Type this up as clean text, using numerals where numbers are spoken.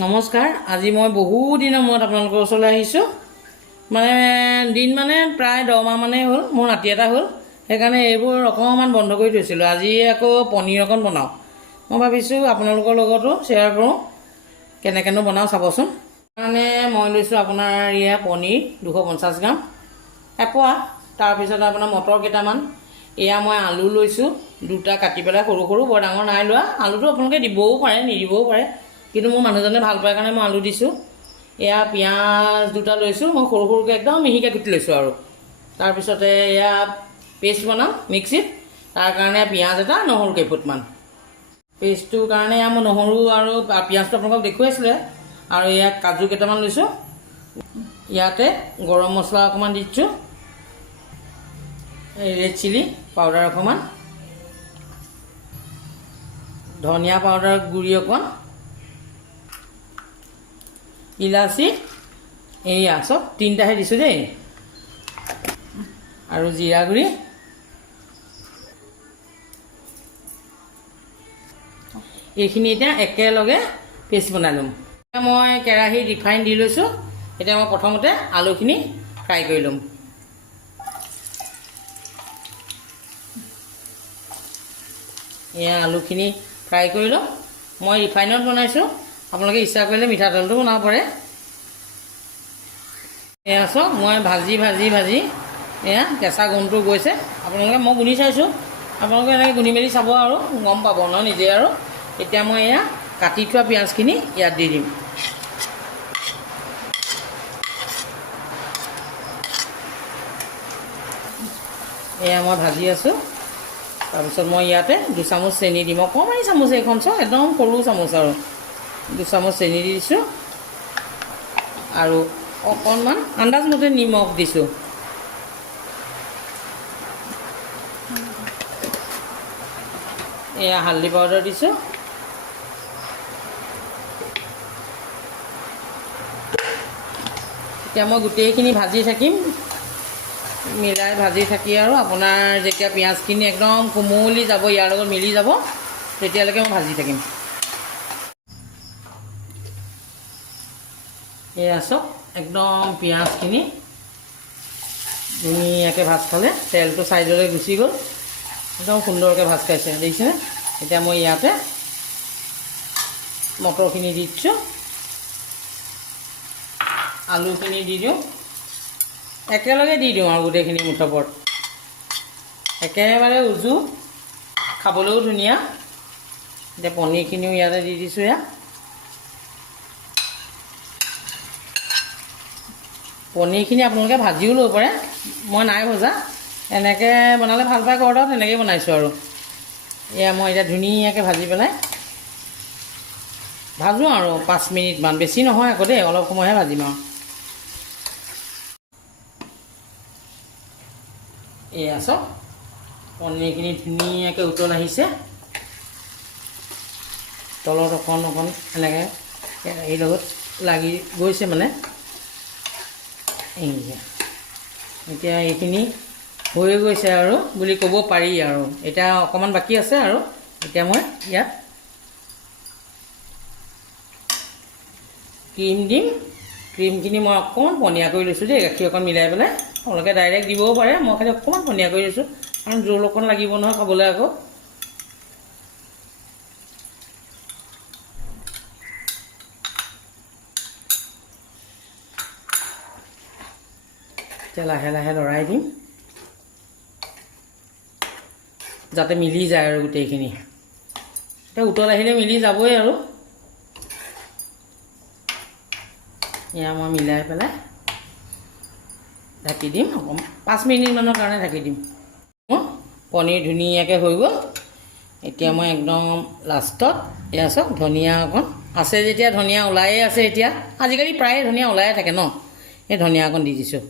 নমস্কাৰ। আজি মই বহু দিনৰ মূৰত আপোনালোকৰ ওচৰলৈ আহিছোঁ। মানে প্ৰায় 10 মাহ মানেই হ'ল, মোৰ নাতি এটা হ'ল। সেইকাৰণে এইবোৰ অকণমান বন্ধ কৰি থৈছিলোঁ। আজি আকৌ পনীৰ অকণ বনাওঁ। মই ভাবিছোঁ আপোনালোকৰ লগতো শ্বেয়াৰ কৰোঁ, কেনেকৈনো বনাওঁ চাবচোন। মানে মই লৈছোঁ আপোনাৰ পনীৰ 250 গ্ৰাম, এপোৱা। তাৰপিছত আপোনাৰ মটৰ কেইটামান, মই আলু লৈছোঁ 2টা কাটি পেলাই সৰু সৰু, বৰ ডাঙৰ নাই লোৱা। আলুটো আপোনালোকে দিবও পাৰে, নিদিবও পাৰে, কিন্তু মোৰ মানুহজনে ভাল পায় কাৰণে মই আলু দিছোঁ। পিঁয়াজ 2টা লৈছোঁ, মই সৰু সৰুকৈ একদম মিহিকৈ কুটি লৈছোঁ। আৰু তাৰপিছতে পেষ্ট বনাম মিক্সিত। তাৰ কাৰণে পিঁয়াজ এটা, নহৰু কেইফুটমান। পেষ্টটোৰ কাৰণে মই নহৰু আৰু পিঁয়াজটো আপোনালোকক দেখুৱাইছিলে। আৰু কাজু কেইটামান লৈছোঁ। ইয়াতে গৰম মছলা অকণমান দিছোঁ, ৰেড চিলি পাউডাৰ অকণমান, ধনিয়া পাউডাৰ গুড়ি অকণ, ইলাচি চব 3টাহে দিছোঁ দেই, আৰু জিৰা গুড়ি। এইখিনি এতিয়া একেলগে পেষ্ট বনাই ল'ম। মই কেৰাহীত ৰিফাইন দি লৈছোঁ। এতিয়া মই প্ৰথমতে আলুখিনি ফ্ৰাই কৰি ল'ম। আলুখিনি ফ্ৰাই কৰি ল'ম। মই ৰিফাইনত বনাইছোঁ, আপোনালোকে ইচ্ছা কৰিলে মিঠাতেলটো বনাব পাৰে। চাওক, মই ভাজি ভাজি ভাজি কেঁচা গোন্ধটো গৈছে। আপোনালোকে মই গুনি চাইছোঁ, আপোনালোকে এনেকৈ গুনি মেলি চাব আৰু গম পাব ন নিজে। আৰু এতিয়া মই কাটি থোৱা পিঁয়াজখিনি ইয়াত দি দিম। মই ভাজি আছোঁ। তাৰপিছত মই ইয়াতে 2 চামুচ চেনি দিম, অকণমানি চামুচ এইখন, চাওক একদম সৰু চামুচ। আৰু 2 চামুচ চেনি দি দিছোঁ, আৰু অকণমান আন্দাজমতে নিমখ দিছোঁ। হালধি পাউডাৰ দিছোঁ। এতিয়া মই গোটেইখিনি ভাজি থাকিম, মিলাই ভাজি থাকি, আৰু আপোনাৰ যেতিয়া পিঁয়াজখিনি একদম কোমলি যাব, ইয়াৰ লগত মিলি যাব, তেতিয়ালৈকে মই ভাজি থাকিম। চাওক, একদম পিঁয়াজখিনি ধুনীয়াকৈ ভাজ খালে, তেলটো ছাইডলৈ গুচি গ'ল, একদম সুন্দৰকৈ ভাজ খাইছে, দেখিছেনে? এতিয়া মই ইয়াতে মটৰখিনি দি দিছোঁ, আলুখিনি দি দিওঁ, একেলগে দি দিওঁ আৰু গোটেইখিনি মুঠৰ একেবাৰে উজু, খাবলৈও ধুনীয়া। এতিয়া পনীৰখিনিও ইয়াতে দি দিছোঁ। পনীৰখিনি আপোনালোকে ভাজিও ল'ব পাৰে, মই নাই ভজা। এনেকৈ বনালে ভাল পায় ঘৰত, তেনেকৈয়ে বনাইছোঁ। আৰু মই এতিয়া ধুনীয়াকৈ ভাজি পেলাই ভাজোঁ আৰু 5 মিনিটমান, বেছি নহয় আকৌ দেই, অলপ সময়হে ভাজিম। আৰু চাওক, পনীৰখিনি ধুনীয়াকৈ উতল আহিছে, তলত অকণ অকণ এনেকৈ এই লগত লাগি গৈছে। এতিয়া এইখিনি হৈ গৈছে আৰু বুলি ক'ব পাৰি। আৰু এতিয়া অকণমান বাকী আছে। আৰু এতিয়া মই ইয়াত ক্ৰীম দিম। ক্ৰীমখিনি মই অকণমান পনীয়া কৰি লৈছোঁ দেই, গাখীৰ অকণ মিলাই পেলাই। আপোনালোকে ডাইৰেক্ট দিবও পাৰে, মই খালি অকণমান পনীয়া কৰি লৈছোঁ, কাৰণ জোল অকণ লাগিব নহয় খাবলৈ। আকৌ এতিয়া লাহে লাহে লৰাই দিম, যাতে মিলি যায় আৰু গোটেইখিনি। এতিয়া উতল আহিলে মিলি যাবই। আৰু মই মিলাই পেলাই ঢাকি দিম, 5 মিনিটমানৰ কাৰণে ঢাকি দিম। পনীৰ ধুনীয়াকৈ হৈ গ'ল। এতিয়া মই একদম লাষ্টত চাওক, ধনিয়া অকণ আছে যেতিয়া, ধনিয়া ওলায়ে আছে এতিয়া, আজিকালি প্ৰায়ে ধনিয়া ওলায়ে থাকে ন, এই ধনিয়া অকণ দি দিছোঁ।